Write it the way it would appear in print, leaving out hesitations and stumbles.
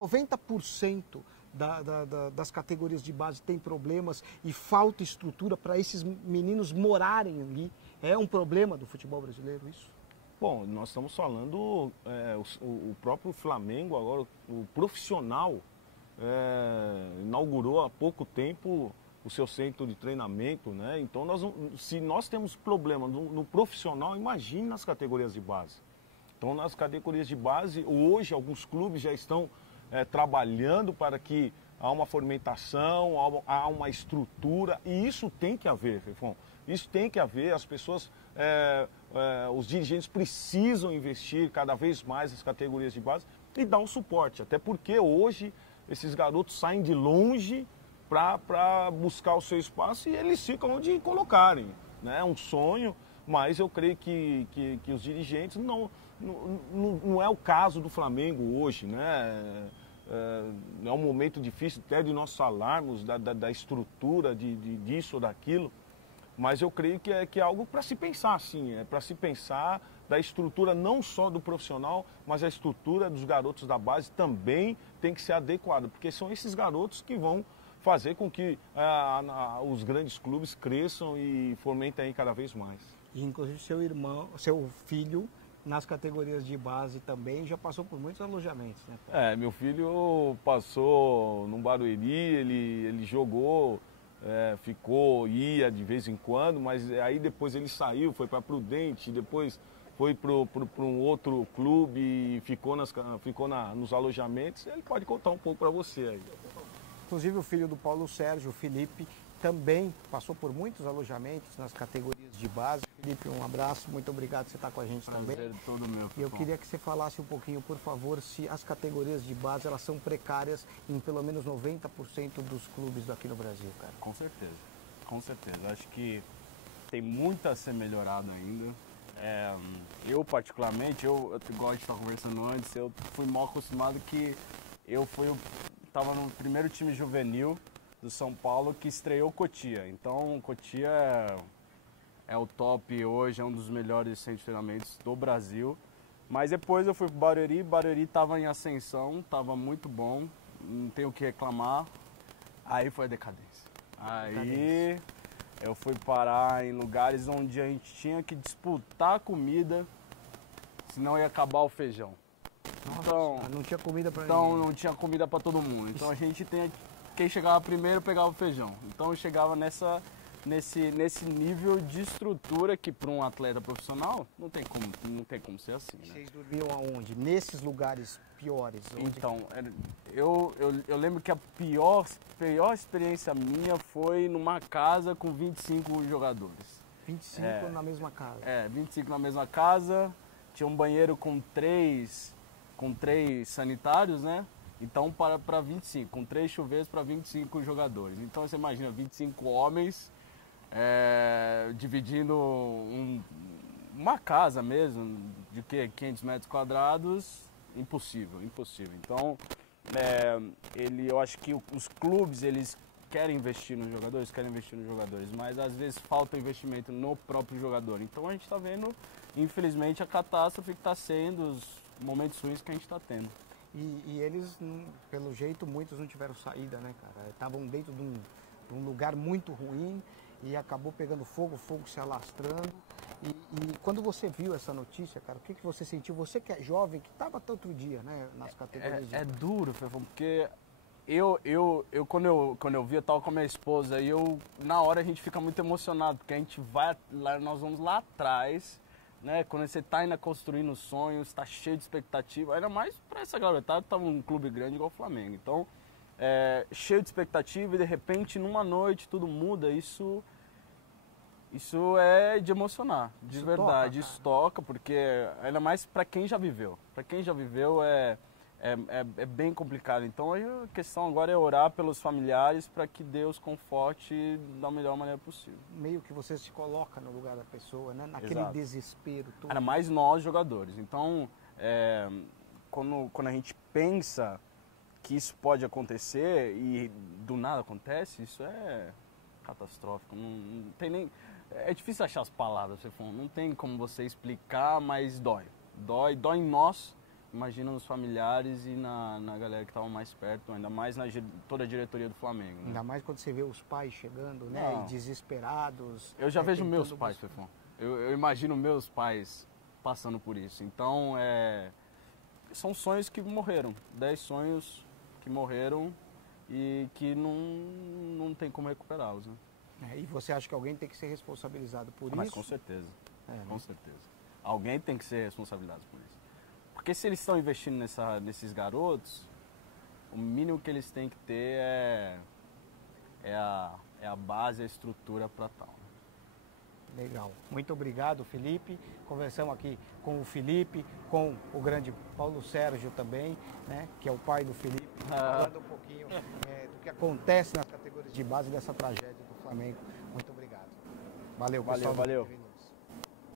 90% das categorias de base tem problemas e falta estrutura para esses meninos morarem ali. É um problema do futebol brasileiro isso? Bom, nós estamos falando, o próprio Flamengo agora, o profissional, inaugurou há pouco tempo o seu centro de treinamento, né? Então, se nós temos problema no profissional, imagine nas categorias de base. Então, nas categorias de base, hoje, alguns clubes já estão trabalhando para que há uma fomentação, há uma estrutura, e isso tem que haver, Fefon. Isso tem que haver, as pessoas, os dirigentes precisam investir cada vez mais nas categorias de base e dar um suporte, até porque hoje esses garotos saem de longe para buscar o seu espaço e eles ficam onde colocarem, né? É um sonho, mas eu creio que os dirigentes não é o caso do Flamengo hoje, né? É um momento difícil até de nós falarmos da estrutura disso ou daquilo, mas eu creio que é algo para se pensar, sim, é para se pensar da estrutura não só do profissional, mas a estrutura dos garotos da base também tem que ser adequada, porque são esses garotos que vão fazer com que os grandes clubes cresçam e fomentem aí cada vez mais. E, inclusive seu filho, nas categorias de base também, já passou por muitos alojamentos, né? Meu filho passou no Barueri, ele jogou, ia de vez em quando, mas aí depois ele saiu, foi para Prudente, depois foi para um outro clube e ficou nos alojamentos. Ele pode contar um pouco para você aí. Inclusive o filho do Paulo Sérgio, o Felipe, também passou por muitos alojamentos nas categorias de base. Felipe, um abraço, muito obrigado por você estar com a gente também. Prazer todo meu. E eu queria que você falasse um pouquinho, por favor, se as categorias de base elas são precárias em pelo menos 90% dos clubes aqui no Brasil, cara. Com certeza, com certeza. Acho que tem muito a ser melhorado ainda. Eu particularmente, eu igual a gente estava conversando antes, eu fui mal acostumado que eu estava no primeiro time juvenil do São Paulo que estreou o Cotia. Então o Cotia é o top hoje, é um dos melhores centros de treinamentos do Brasil. Mas depois eu fui para o Barueri estava em ascensão, estava muito bom, não tenho o que reclamar. Aí foi a decadência. Aí eu fui parar em lugares onde a gente tinha que disputar a comida, senão ia acabar o feijão. Nossa, então não tinha comida para Então não tinha comida para todo mundo. Então a gente quem chegava primeiro pegava o feijão. Então eu chegava nesse nível de estrutura que para um atleta profissional não tem como ser assim, né? Vocês dormiam aonde? Nesses lugares piores? Então, eu lembro que a pior experiência minha foi numa casa com 25 jogadores. 25 na mesma casa? 25 na mesma casa, tinha um banheiro com três sanitários, né? Então, para 25, com 3 chuveiros para 25 jogadores. Então, você imagina, 25 homens dividindo uma casa mesmo, de 500 metros quadrados, impossível. Então, eu acho que os clubes, eles querem investir nos jogadores, mas às vezes falta investimento no próprio jogador. Então, a gente está vendo, infelizmente, a catástrofe que está sendo, os momentos ruins que a gente está tendo. E eles, pelo jeito, muitos não tiveram saída, né, cara? Estavam dentro de um lugar muito ruim e acabou pegando fogo, o fogo se alastrando. E quando você viu essa notícia, cara, o que você sentiu? Você que é jovem, que estava até outro dia, né, nas categorias. É duro, Fefão, porque quando eu vi, eu tava com a minha esposa e na hora a gente fica muito emocionado, porque a gente nós vamos lá atrás, né? Quando você está ainda construindo sonhos, está cheio de expectativa, ainda mais para essa garotada, estava um clube grande igual o Flamengo. Então, cheio de expectativa e de repente, numa noite, tudo muda. Isso é de emocionar, de isso verdade. Isso toca, porque ainda mais para quem já viveu. Para quem já viveu é bem complicado. Então, a questão agora é orar pelos familiares para que Deus conforte da melhor maneira possível. Meio que você se coloca no lugar da pessoa, né? Naquele Exato. Desespero todo. Ainda mais nós, jogadores. Então, quando a gente pensa que isso pode acontecer e do nada acontece, isso é catastrófico. Não tem nem... É difícil achar as palavras, não tem como você explicar, mas dói. Dói em nós imagina nos familiares e na galera que estava mais perto, ainda mais toda a diretoria do Flamengo. Né? Ainda mais quando você vê os pais chegando, né? Não. E desesperados. Eu já vejo tentando meus pais, Fefão. Eu imagino meus pais passando por isso. Então, são sonhos que morreram. 10 sonhos que morreram e que não tem como recuperá-los. Né? E você acha que alguém tem que ser responsabilizado por Mas isso? com certeza. Né? Com certeza. Alguém tem que ser responsabilizado por isso. Porque se eles estão investindo nesses garotos, o mínimo que eles têm que ter é a base, a estrutura para tal. Legal. Muito obrigado, Felipe. Conversamos aqui com o Felipe, com o grande Paulo Sérgio também, né, que é o pai do Felipe, falando um pouquinho do que acontece nas categorias de base dessa tragédia do Flamengo. Muito obrigado. Valeu, pessoal. Valeu.